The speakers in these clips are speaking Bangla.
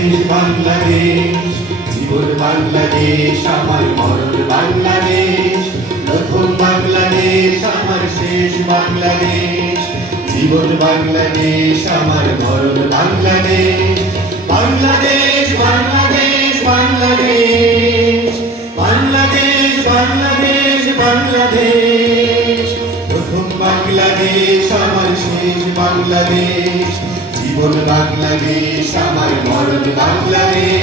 শেষ বাংলাদেশ, জীবন বাংলাদেশ আমার মরণ বাংলাদেশ। প্রথম বাংলাদেশ আমার শেষ বাংলাদেশ, জীবন বাংলাদেশ আমার মরণ বাংলাদেশ। বাংলাদেশ বাংলাদেশ বাংলাদেশ, বাংলাদেশ বাংলাদেশ বাংলাদেশ। প্রথম বাংলাদেশ আমার শেষ বাংলাদেশ, জীবন বাংলাদেশ আমার মরণ বাংলাদেশ।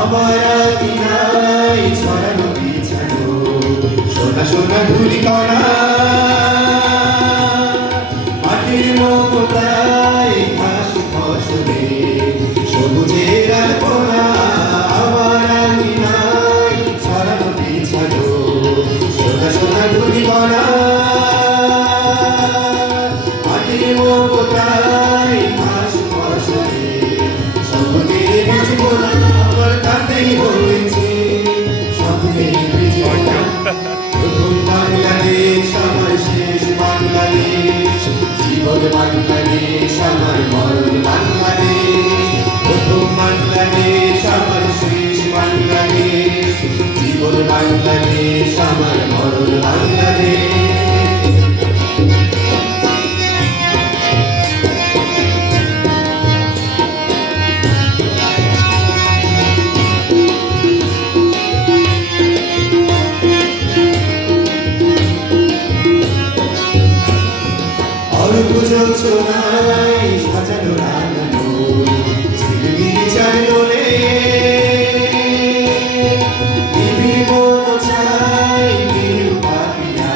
আমার আঙিনায় ছড়ানো বিছানো সোনা সোনা ধূলিকণা, মাটির মমতায় ঘাস ফসলে সবুজের আলপনা। আমার আঙিনায় ছড়ানো বিছানো সোনা সোনা ধূলিকণা, মাটির মমতায় ঘাস ফসলে সবুজের জীবনা। আমার তাতেই হয়েছে স্বপ্নের বিজয়। প্রথম বাংলাদেশ আমার শেষ বাংলাদেশ, জীবন বাংলাদেশ আমার মরণ বাংলাদেশ। প্রথম বাংলাদেশ আমার শেষ বাংলাদেশ, জীবন বাংলাদেশ আমার মরণ বাংলাদেশ। জোছনায় সাজানো রাঙানো ঝিলমিল চারদোলে, নিবিড় মন চাই বিরু পাপিয়া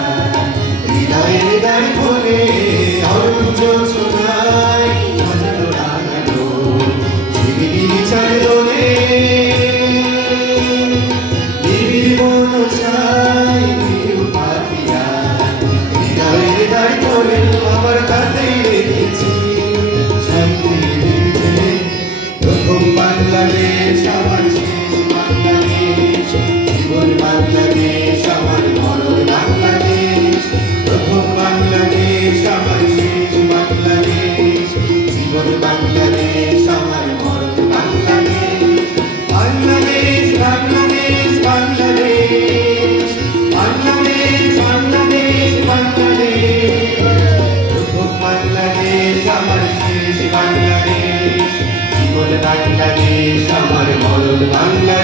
হৃদয়ের দ্বার খোলে। অল্প জোছনায় সাজানো রাঙানো ঝিলমিল চারদোলে, নিবিড় মন চাই বিরু পাপিয়া হৃদয়ের দ্বার খোলে। আমার তাতেই রেখেছি শান্তির। প্রথম বাংলাদেশ আমার শেষ বাংলাদেশ, জীবন বাংলাদেশ আমার মরণ বাংলাদেশ। প্রথম বাংলাদেশ আমার শেষ বাংলাদেশ, জীবন বাংলাদেশ আমার মরণ বাংলাদেশ। বাংলাদেশ বাংলাদেশ বাংলাদেশ, বাংলাদেশ বাংলাদেশ বাংলাদেশ। বাংলাদেশ আমার শেষ বাংলাদেশ, জীবন বাংলাদেশ আমার মরণ বাংলাদেশ।